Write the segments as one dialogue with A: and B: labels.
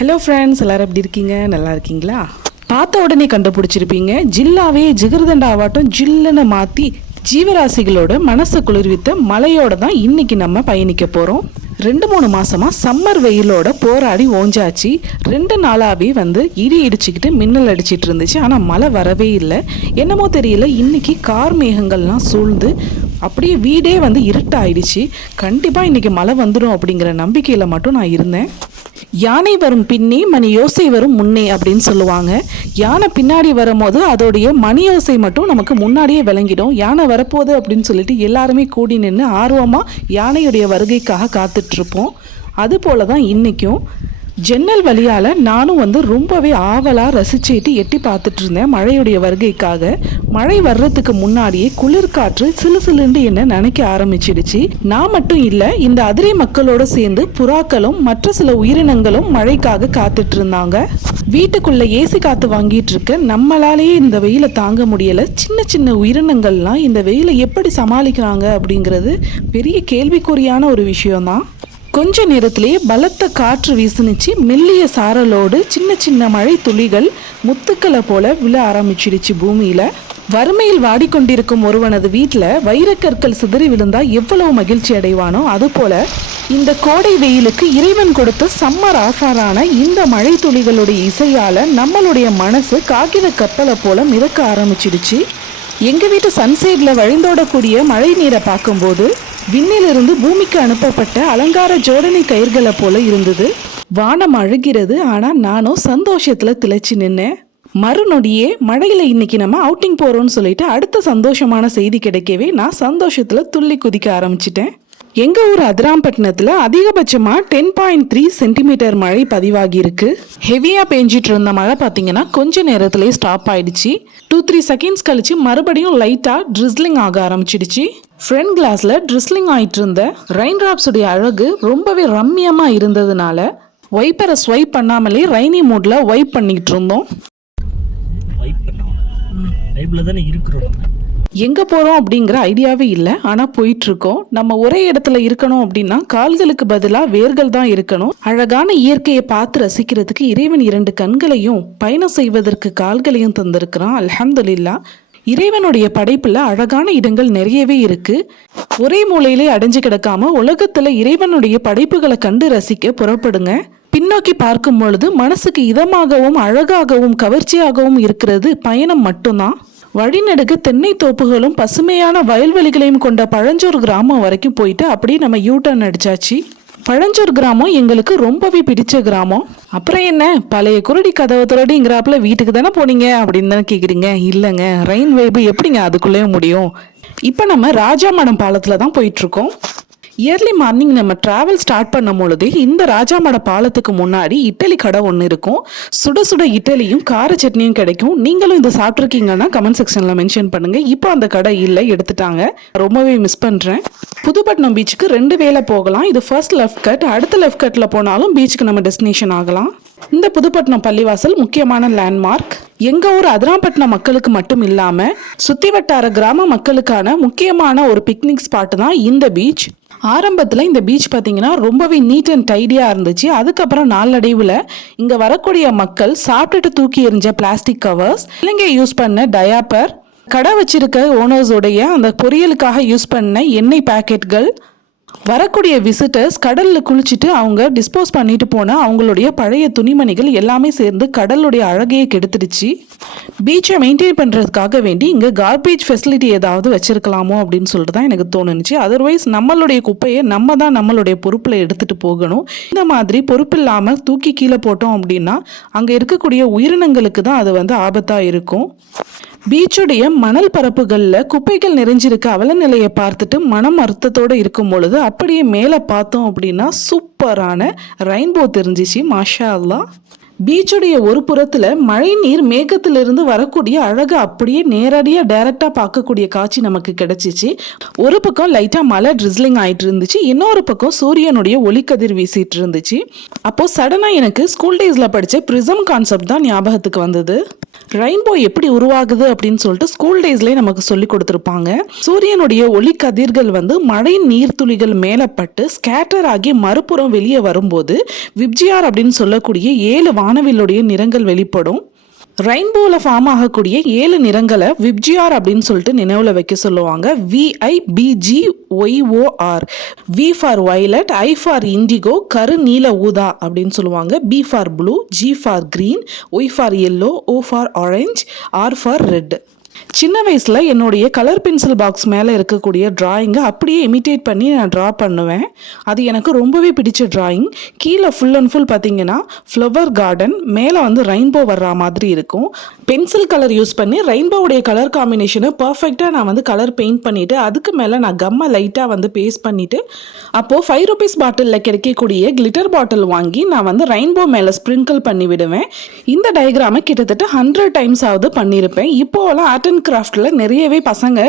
A: hello friends எல்லோரும் எப்படி இருக்கீங்க நல்லா இருக்கீங்களா பார்த்த உடனே கண்டுபிடிச்சிருப்பீங்க ஜில்லாவே ஜிகிர்தண்டாவாட்டம் ஜில்லுன்னு மாற்றி ஜீவராசிகளோட மனசை குளிர்வித்த மலையோட தான் இன்னைக்கு நம்ம பயணிக்க போகிறோம் ரெண்டு மூணு மாசமா சம்மர் வெயிலோட போராடி ஓஞ்சாச்சு ரெண்டு நாளாவே வந்து இடி இடிச்சுக்கிட்டு மின்னல் அடிச்சிட்டு இருந்துச்சு ஆனால் மழை வரவே இல்லை என்னமோ தெரியல இன்னைக்கு கார் மேகங்கள்லாம் சூழ்ந்து அப்படியே வீடே வந்து இருட்டாயிடுச்சு கண்டிப்பாக இன்றைக்கி மழை வந்துடும் அப்படிங்கிற நம்பிக்கையில் மட்டும் நான் இருந்தேன் யானை வரும் பின்னே மணி யோசை வரும் முன்னே அப்படின்னு சொல்லுவாங்க யானை பின்னாடி வரும்போது அதோடைய மணி யோசை மட்டும் நமக்கு முன்னாடியே விளங்கிடும் யானை வரப்போகுது அப்படின்னு சொல்லிட்டு எல்லாருமே கூடி நின்று ஆர்வமாக யானையுடைய வருகைக்காக காத்துட்ருப்போம் அதுபோல தான் இன்றைக்கும் ஜன்னல் வழியால் நானும் வந்து ரொம்பவே ஆவலாக ரசிச்சுட்டு எட்டி பார்த்துட்டு இருந்தேன் மழையுடைய வருகைக்காக மழை வர்றதுக்கு முன்னாடியே குளிர்காற்று சிலு சிலுண்டு என்ன நினைக்க ஆரம்பிச்சிடுச்சு நான் மட்டும் இல்லை இந்த அதிரை மக்களோடு சேர்ந்து புறாக்களும் மற்ற சில உயிரினங்களும் மழைக்காக காத்துட்டு இருந்தாங்க வீட்டுக்குள்ள ஏசி காத்து வாங்கிட்டு இருக்க நம்மளாலேயே இந்த வெயிலை தாங்க முடியல சின்ன சின்ன உயிரினங்கள்லாம் இந்த வெயிலை எப்படி சமாளிக்கிறாங்க அப்படிங்கிறது பெரிய கேள்விக்குறியான ஒரு விஷயம்தான் கொஞ்ச நேரத்திலேயே பலத்த காற்று வீசுனுச்சு மெல்லிய சாரலோடு சின்ன சின்ன மழை துளிகள் முத்துக்களை போல விழ ஆரம்பிச்சிடுச்சு பூமியில் வறுமையில் வாடிக்கொண்டிருக்கும் ஒருவனது வீட்டில் வைரக்கற்கள் சிதறி விழுந்தால் எவ்வளவு மகிழ்ச்சி அடைவானோ அதுபோல இந்த கோடை வெயிலுக்கு இறைவன் கொடுத்த சம்மர் ஆஃபரான இந்த மழை துளிகளுடைய இசையால் நம்மளுடைய மனசு காகித கப்பலை போல மிதக்க ஆரம்பிச்சிடுச்சு எங்கள் வீட்டு சன்சைடில் வழிந்தோடக்கூடிய மழை நீரை பார்க்கும்போது விண்ணிலிருந்து பூமிக்கு அனுப்பப்பட்ட அலங்கார ஜோடனை கயிர்களை போல இருந்தது வானம் அழுகிறது ஆனால் நானும் சந்தோஷத்தில் திளைச்சி நின்னேன் மறுநொடியே மழையில் இன்னைக்கு நம்ம அவுட்டிங் போறோம்னு சொல்லிட்டு அடுத்த சந்தோஷமான செய்தி கிடைக்கவே நான் சந்தோஷத்தில் துள்ளி குதிக்க ஆரம்பிச்சிட்டேன் எங்க ஊர் அதிராம்பட்டினத்துல அதிகபட்சமா டென் பாயிண்ட் த்ரீ சென்டிமீட்டர் மழை பதிவாகி இருக்கு ஹெவியா பெஞ்சிட்டு இருந்த மழை பாத்தீங்கன்னா கொஞ்ச நேரத்திலே ஸ்டாப் ஆயிடுச்சு டூ த்ரீ செகண்ட்ஸ் கழிச்சு மறுபடியும் லைட்டா ட்ரிஸ்லிங் ஆக ஆரம்பிச்சிடுச்சு ஃப்ரண்ட் கிளாஸ்ல ட்ரிஸ்லிங் ஆயிட்டு இருந்த ரெயின் ட்ராப்ஸுடைய அழகு ரொம்பவே ரம்மியமா இருந்ததுனால ஒய்ப்பரை ஸ்வைப் பண்ணாமலே ரைனி மூட்ல ஒய்ப் பண்ணிக்கிட்டு இருந்தோம் வைப் தானே இருக்கிறோம் எங்கே போகிறோம் அப்படிங்கிற ஐடியாவே இல்லை ஆனால் போயிட்டுருக்கோம் நம்ம ஒரே இடத்துல இருக்கணும் அப்படின்னா கால்களுக்கு பதிலாக வேர்கள் தான் இருக்கணும் அழகான இயற்கையை பார்த்து ரசிக்கிறதுக்கு இறைவன் இரண்டு கண்களையும் பயணம் செய்வதற்கு கால்களையும் தந்திருக்கிறான் அலமதுல்லா இறைவனுடைய படைப்பில் அழகான இடங்கள் நிறையவே இருக்கு ஒரே மூலையிலே அடைஞ்சு கிடக்காம உலகத்துல இறைவனுடைய படைப்புகளை கண்டு ரசிக்க புறப்படுங்க பின்னோக்கி பார்க்கும் பொழுது மனசுக்கு இதமாகவும் அழகாகவும் கவர்ச்சியாகவும் இருக்கிறது பயணம் மட்டும்தான் வழிநடுக்கு தென்னை தோப்புகளும் பசுமையான வயல்வெளிகளையும் கொண்ட பழஞ்சூர் கிராமம் வரைக்கும் போயிட்டு அப்படியே நம்ம யூட்டர்ன் அடிச்சாச்சு பழஞ்சூர் கிராமம் எங்களுக்கு ரொம்பவே பிடிச்ச கிராமம் அப்புறம் என்ன பழைய குருடி கதவை துறடிங்கிறாப்புல வீட்டுக்கு தானே போனீங்க அப்படின்னு தானே கேட்குறீங்க இல்லைங்க ரெயின் வைப்பு எப்படிங்க அதுக்குள்ளேயும் முடியும் இப்போ நம்ம ராஜா மடம் பாலத்தில் தான் போயிட்டுருக்கோம் இயர்லி மார்னிங் நம்ம ட்ராவல் ஸ்டார்ட் பண்ணும் பொழுதே இந்த ராஜாமட பாலத்துக்கு முன்னாடி இட்டலி கடை ஒன்று இருக்கும் சுட சுட இட்டலியும் கார சட்னியும் கிடைக்கும் நீங்களும் இதை சாப்பிட்ருக்கீங்கன்னா கமெண்ட் செக்ஷனில் மென்ஷன் பண்ணுங்கள் இப்போ அந்த கடை இல்லை எடுத்துட்டாங்க ரொம்பவே மிஸ் பண்ணுறேன் புதுப்பட்டினம் பீச்சுக்கு ரெண்டு வேலை போகலாம் இது ஃபர்ஸ்ட் லெஃப்ட் கட் அடுத்த லெஃப்ட் கட்டில் போனாலும் பீச்சுக்கு நம்ம டெஸ்டினேஷன் ஆகலாம் இந்த புதுப்பட்டினம் பள்ளிவாசல் முக்கியமான லேண்ட்மார்க் எங்க ஊர் அதிராம்பட்டினம் மக்களுக்கு மட்டும் இல்லாம சுத்தி வட்டார கிராம மக்களுக்கான முக்கியமான ஒரு பிக்னிக் ஸ்பாட் தான் இந்த பீச் ஆரம்பத்தில் இந்த பீச் பார்த்தீங்கன்னா ரொம்பவே நீட் அண்ட் டைடியாக இருந்துச்சு அதுக்கப்புறம் நாளடைவில் இங்கே வரக்கூடிய மக்கள் சாப்பிட்டுட்டு தூக்கி எறிஞ்ச பிளாஸ்டிக் கவர்ஸ் இல்லைங்க யூஸ் பண்ண டயாப்பர் கடை வச்சிருக்க ஓனர்ஸோடைய அந்த பொரியலுக்காக யூஸ் பண்ண எண்ணெய் பேக்கெட்கள் வரக்கூடிய விசிட்டர்ஸ் கடலில் குளிச்சுட்டு அவங்க டிஸ்போஸ் பண்ணிட்டு போன அவங்களுடைய பழைய துணிமணிகள் எல்லாமே சேர்ந்து கடலுடைய அழகையை கெடுத்துடுச்சு பீச்சை மெயின்டைன் பண்ணுறதுக்காக வேண்டி இங்கே கார்பேஜ் ஃபெசிலிட்டி ஏதாவது வச்சுருக்கலாமோ அப்படின்னு சொல்லிட்டு தான் எனக்கு தோணுச்சு அதர்வைஸ் நம்மளுடைய குப்பையை நம்ம தான் நம்மளுடைய பொறுப்பில் எடுத்துகிட்டு போகணும் இந்த மாதிரி பொறுப்பு இல்லாமல் தூக்கி கீழே போட்டோம் அப்படின்னா அங்கே இருக்கக்கூடிய உயிரினங்களுக்கு தான் அது வந்து ஆபத்தாக இருக்கும் பீச்சுடைய மணல் பரப்புகளில் குப்பைகள் நிறைஞ்சிருக்க அவல நிலையை பார்த்துட்டு மனம் அர்த்தத்தோடு இருக்கும் பொழுது அப்படியே மேலே பார்த்தோம் அப்படின்னா சூப்பரான ரெயின்போ தெரிஞ்சிச்சு மாஷா அல்லா பீச்சுடைய ஒரு புறத்துல மழை நீர் மேகத்திலிருந்து வரக்கூடிய அழகு அப்படியே நேரடியாக டைரக்டா பார்க்கக்கூடிய காட்சி நமக்கு கிடைச்சிச்சு ஒரு பக்கம் லைட்டாக மழை ட்ரிஸ்லிங் ஆயிட்டு இருந்துச்சு இன்னொரு பக்கம் சூரியனுடைய ஒளிக்கதிர் வீசிட்டு இருந்துச்சு அப்போது சடனாக எனக்கு ஸ்கூல் டேஸில் படித்த பிரிசம் கான்செப்ட் தான் ஞாபகத்துக்கு வந்தது ரெயின்போ எப்படி உருவாகுது அப்படின்னு சொல்லிட்டு ஸ்கூல் டேஸ்லேயே நமக்கு சொல்லி கொடுத்துருப்பாங்க சூரியனுடைய ஒளி கதிர்கள் வந்து மழை நீர்த்துளிகள் மேலப்பட்டு ஸ்கேட்டர் ஆகி மறுபுறம் வெளியே வரும்போது விப்ஜியார் அப்படின்னு சொல்லக்கூடிய ஏழு வானவிலுடைய நிறங்கள் வெளிப்படும் ரெயின்போவில் ஃபார்ம் ஆகக்கூடிய ஏழு நிறங்களை விப்ஜிஆர் அப்படின்னு சொல்லிட்டு நினைவில் வைக்க சொல்லுவாங்க VIBGYOR V for violet I for indigo கரு நீல ஊதா அப்படின்னு சொல்லுவாங்க B for blue G for green Y for yellow O for orange R for red சின்ன வயசில் என்னுடைய கலர் பென்சில் பாக்ஸ் மேலே இருக்கக்கூடிய ட்ராயிங்கை அப்படியே இமிட்டேட் பண்ணி நான் ட்ரா பண்ணுவேன் அது எனக்கு ரொம்பவே பிடிச்ச ட்ராயிங் கீழே ஃபுல் அண்ட் ஃபுல் பார்த்தீங்கன்னா ஃப்ளவர் கார்டன் மேலே வந்து ரெயின்போ வர்ற மாதிரி இருக்கும் பென்சில் கலர் யூஸ் பண்ணி ரெயின்போவுடைய கலர் காம்பினேஷனை பர்ஃபெக்டாக நான் வந்து கலர் பெயிண்ட் பண்ணிவிட்டு அதுக்கு மேலே நான் கம்மை லைட்டாக வந்து பேஸ்ட் பண்ணிவிட்டு அப்போது ஃபைவ் ருபீஸ் பாட்டிலில் கிடைக்கக்கூடிய கிளிட்டர் பாட்டில் வாங்கி நான் வந்து ரெயின்போ மேலே ஸ்ப்ரிங்கிள் பண்ணி விடுவேன் இந்த டயக்ராமை கிட்டத்தட்ட ஹண்ட்ரட் டைம்ஸாவது பண்ணியிருப்பேன் இப்போலாம் ஆர்ட் அண்ட் கிராஃப்டில் நிறையவே பசங்க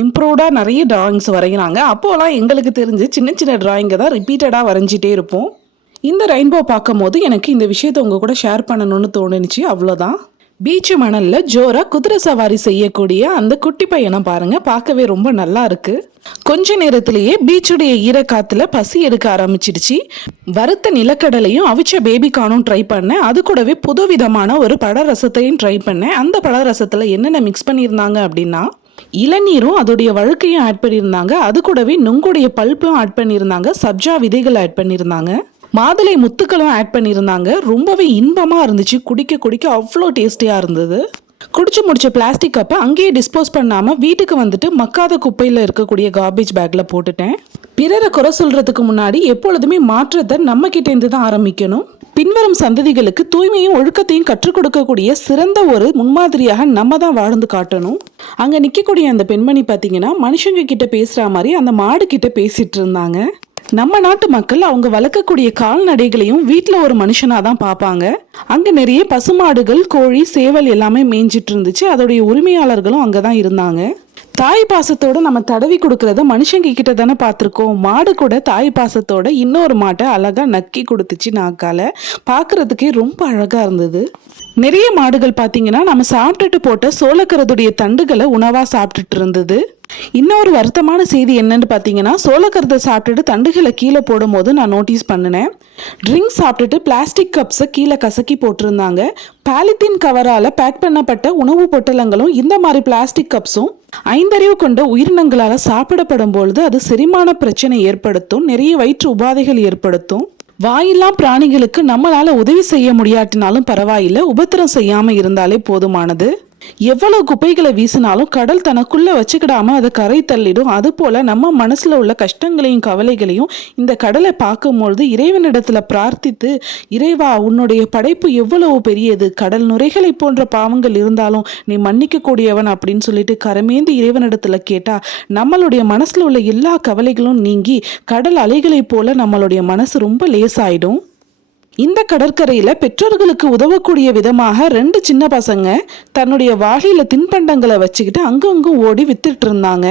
A: இம்ப்ரூவ்டாக நிறைய ட்ராயிங்ஸ் வரைகிறாங்க அப்போலாம் எங்களுக்கு தெரிஞ்சு சின்ன சின்ன ட்ராயிங்கை தான் ரிப்பீட்டடாக வரைஞ்சிட்டே இருப்போம் இந்த ரெயின்போ பார்க்கும் போது எனக்கு இந்த விஷயத்தை உங்கள் கூட ஷேர் பண்ணணும்னு தோணுச்சு அவ்வளோதான் பீச்சு மணலில் ஜோரா குதிரை சவாரி செய்யக்கூடிய அந்த குட்டி பையனை பாருங்க பார்க்கவே ரொம்ப நல்லா இருக்கு கொஞ்ச நேரத்திலேயே பீச்சுடைய ஈரக்காத்துல பசி எடுக்க ஆரம்பிச்சிருச்சு வறுத்த நிலக்கடலையும் அவிச்ச பேபிக்கானும் ட்ரை பண்ணேன் அது கூடவே புது விதமான ஒரு பட ரசத்தையும் ட்ரை பண்ணேன் அந்த பட ரசத்துல என்னென்ன மிக்ஸ் பண்ணியிருந்தாங்க அப்படின்னா இளநீரும் அதோடைய வழுக்கையும் ஆட் பண்ணியிருந்தாங்க அது கூடவே நுங்குடைய பல்ப்பும் ஆட் பண்ணியிருந்தாங்க சப்ஜா விதைகள் ஆட் பண்ணியிருந்தாங்க மாதுளை முத்துக்களும் ஆட் பண்ணியிருந்தாங்க ரொம்பவே இன்பமாக இருந்துச்சு குடிக்க குடிக்க அவ்வளோ டேஸ்டியாக இருந்தது குடிச்சு முடிச்ச பிளாஸ்டிக் கப்பை அங்கேயே டிஸ்போஸ் பண்ணாமல் வீட்டுக்கு வந்துட்டு மக்காத குப்பையில் இருக்கக்கூடிய கார்பேஜ் பேக்கில் போட்டுட்டேன் பிறரை குறை சொல்கிறதுக்கு முன்னாடி எப்பொழுதுமே மாற்றத்தை நம்ம கிட்டேருந்து தான் ஆரம்பிக்கணும் பின்வரும் சந்ததிகளுக்கு தூய்மையும் ஒழுக்கத்தையும் கற்றுக் கொடுக்கக்கூடிய சிறந்த ஒரு முன்மாதிரியாக நம்ம தான் வாழ்ந்து காட்டணும் அங்கே நிற்கக்கூடிய அந்த பெண்மணி பார்த்தீங்கன்னா மனுஷங்க கிட்ட பேசுகிற மாதிரி அந்த மாடு கிட்ட பேசிட்டு இருந்தாங்க நம்ம நாட்டு மக்கள் அவங்க வளர்க்கக்கூடிய கால்நடைகளையும் வீட்டில் ஒரு மனுஷனாக தான் பார்ப்பாங்க அங்கே நிறைய பசுமாடுகள் கோழி சேவல் எல்லாமே மேய்ஞ்சிட்டு இருந்துச்சு அதோடைய உரிமையாளர்களும் அங்கே தான் இருந்தாங்க தாய் பாசத்தோட நம்ம தடவி கொடுக்கறத மனுஷங்க கிட்ட தானே பார்த்துருக்கோம் மாடு கூட தாய் பாசத்தோட இன்னொரு மாட்டை அழகாக நக்கி கொடுத்துச்சு நாக்கால பார்க்கறதுக்கே ரொம்ப அழகாக இருந்தது நிறைய மாடுகள் பார்த்தீங்கன்னா நம்ம சாப்பிட்டுட்டு போட்ட சோளக்கரதுடைய தண்டுகளை உணவாக சாப்பிட்டுட்டு இருந்தது இன்னொரு வருத்தமான செய்தி என்னன்னு பார்த்தீங்கன்னா சோளக்கரதை சாப்பிட்டுட்டு தண்டுகளை கீழே போடும் போது நான் நோட்டீஸ் பண்ணினேன் ட்ரிங்க் சாப்பிட்டுட்டு பிளாஸ்டிக் கப்ஸை கீழே கசக்கி போட்டிருந்தாங்க பாலித்தீன் கவரால் பேக் பண்ணப்பட்ட உணவு பொட்டலங்களும் இந்த மாதிரி பிளாஸ்டிக் கப்ஸும் ஐந்தறிவு கொண்ட உயிரினங்களால் சாப்பிடப்படும் பொழுது அது செரிமான பிரச்சனை ஏற்படுத்தும் நிறைய வயிற்று உபாதைகள் ஏற்படுத்தும் வாயில்லா பிராணிகளுக்கு நம்மளால் உதவி செய்ய முடியாட்டினாலும் பரவாயில்லை உபத்திரம் செய்யாமல் இருந்தாலே போதுமானது எவ்வளவு குப்பைகளை வீசினாலும் கடல் தனக்குள்ள வச்சுக்கிடாம அதை கரை தள்ளிடும் அது போல நம்ம மனசுல உள்ள கஷ்டங்களையும் கவலைகளையும் இந்த கடலை பார்க்கும்பொழுது இறைவனிடத்துல பிரார்த்தித்து இறைவா உன்னுடைய படைப்பு எவ்வளவு பெரியது கடல் நுரைகளை போன்ற பாவங்கள் இருந்தாலும் நீ மன்னிக்க கூடியவன் அப்படின்னு சொல்லிட்டு கரமேந்து இறைவனிடத்துல கேட்டா நம்மளுடைய மனசுல உள்ள எல்லா கவலைகளும் நீங்கி கடல் அலைகளைப் போல நம்மளுடைய மனசு ரொம்ப லேசாயிடும் இந்த கடற்கரையில பெற்றோர்களுக்கு உதவக்கூடிய விதமாக ரெண்டு சின்ன பசங்க தன்னுடைய வாளியில தின்பண்டங்களை வச்சுக்கிட்டு அங்கங்கும் ஓடி வித்துட்டு இருந்தாங்க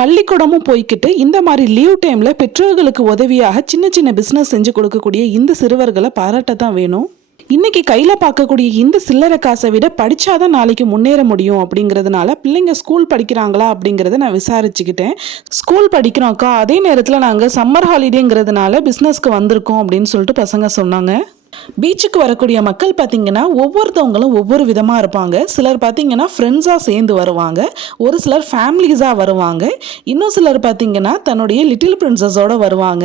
A: பள்ளிக்கூடமும் போய்கிட்டு இந்த மாதிரி லீவ் டைமில் பெற்றோர்களுக்கு உதவியாக சின்ன சின்ன பிஸ்னஸ் செஞ்சு கொடுக்கக்கூடிய இந்த சிறுவர்களை பாராட்ட தான் வேணும் இன்னைக்கு கையில் பார்க்கக்கூடிய இந்த சில்லறை காசை விட படித்தாதான் நாளைக்கு முன்னேற முடியும் அப்படிங்கிறதுனால பிள்ளைங்க ஸ்கூல் படிக்கிறாங்களா அப்படிங்கிறத நான் விசாரிச்சுக்கிட்டேன் ஸ்கூல் படிக்கிறோம் அக்கா அதே நேரத்தில் நாங்கள் சம்மர் ஹாலிடேங்கிறதுனால பிஸ்னஸ்க்கு வந்திருக்கோம் அப்படின்னு சொல்லிட்டு பசங்க சொன்னாங்க பீச்சுக்கு வரக்கூடிய மக்கள் பார்த்திங்கன்னா ஒவ்வொருத்தவங்களும் ஒவ்வொரு விதமாக இருப்பாங்க சிலர் பார்த்திங்கன்னா ஃப்ரெண்ட்ஸாக சேர்ந்து வருவாங்க ஒரு சிலர் ஃபேமிலிஸாக வருவாங்க இன்னும் சிலர் பார்த்திங்கன்னா தன்னுடைய லிட்டில் பிரின்சஸோடு வருவாங்க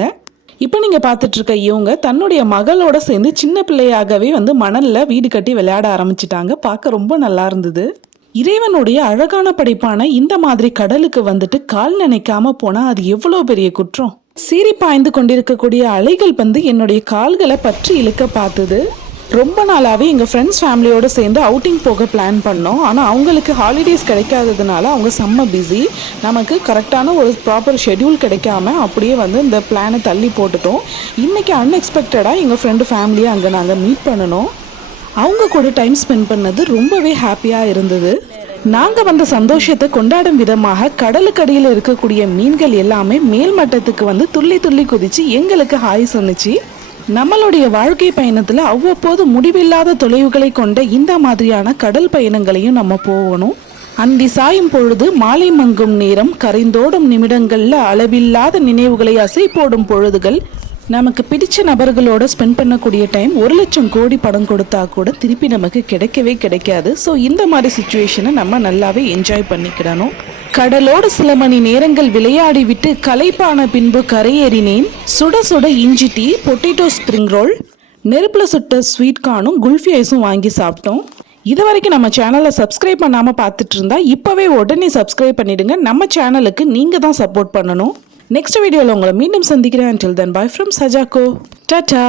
A: இப்போ நீங்கள் பார்த்துட்ருக்க இவங்க தன்னுடைய மகளோட சேர்ந்து சின்ன பிள்ளையாகவே வந்து மணலில் வீடு கட்டி விளையாட ஆரம்பிச்சிட்டாங்க பார்க்க ரொம்ப நல்லா இருந்தது இறைவனுடைய அழகான படைப்பான இந்த மாதிரி கடலுக்கு வந்துட்டு கால் நினைக்காம போனால் அது எவ்வளோ பெரிய குற்றம் சீறி பாய்ந்து கொண்டிருக்கக்கூடிய அலைகள் வந்து என்னுடைய கால்களை பற்றி இழுக்க பார்த்தது ரொம்ப நாளாகவே எங்கள் ஃப்ரெண்ட்ஸ் ஃபேமிலியோடு சேர்ந்து அவுட்டிங் போக பிளான் பண்ணோம் ஆனால் அவங்களுக்கு ஹாலிடேஸ் கிடைக்காததுனால அவங்க செம்ம பிஸி நமக்கு கரெக்டான ஒரு ப்ராப்பர் ஷெடியூல் கிடைக்காம அப்படியே வந்து இந்த பிளானை தள்ளி போட்டுட்டோம் இன்றைக்கி அன்எக்ஸ்பெக்டடாக எங்கள் ஃப்ரெண்டு ஃபேமிலியை அங்கே நாங்கள் மீட் பண்ணணும் அவங்க கூட டைம் ஸ்பெண்ட் பண்ணது ரொம்பவே ஹாப்பியாக இருந்தது நாங்கள் வந்த சந்தோஷத்தை கொண்டாடும் விதமாக கடலுக்கடியில் இருக்கக்கூடிய மீன்கள் எல்லாமே மேல்மட்டத்துக்கு வந்து துள்ளி துள்ளி குதித்து எங்களுக்கு ஹாய் சொன்னிச்சு நம்மளுடைய வாழ்க்கை பயணத்தில் அவ்வப்போது முடிவில்லாத தொலைவுகளை கொண்ட இந்த மாதிரியான கடல் பயணங்களையும் நம்ம போகணும் அந்தி சாயும் பொழுது மாலை மங்கும் நேரம் கரைந்தோடும் நிமிடங்களில் அளவில்லாத நினைவுகளை அசை போடும் பொழுதுகள் நமக்கு பிடிச்ச நபர்களோட ஸ்பெண்ட் பண்ணக்கூடிய டைம் ஒரு லட்சம் கோடி படம் கொடுத்தா கூட திருப்பி நமக்கு கிடைக்கவே கிடைக்காது ஸோ இந்த மாதிரி சுச்சுவேஷனை நம்ம நல்லாவே என்ஜாய் பண்ணிக்கிடணும் கடலோடு சில மணி நேரங்கள் விளையாடி விட்டு களைப்பான பின்பு கரையேறினேன் சுட சுட இஞ்சி டீ பொட்டேட்டோ ஸ்ப்ரிங் ரோல் நெருப்பில் சுட்ட ஸ்வீட் கார்னும் குல்ஃபி ஐஸும் வாங்கி சாப்பிட்டோம் இது வரைக்கும் நம்ம சேனலை சப்ஸ்கிரைப் பண்ணாமல் பார்த்துட்டு இருந்தா இப்போவே உடனே சப்ஸ்கிரைப் பண்ணிடுங்க நம்ம சேனலுக்கு நீங்கள் தான் சப்போர்ட் பண்ணணும் நெக்ஸ்ட் வீடியோவில் உங்களை மீண்டும் சந்திக்கிறேன் அண்டில் தென் பை ஃப்ரம் சஜாக்கோ டாட்டா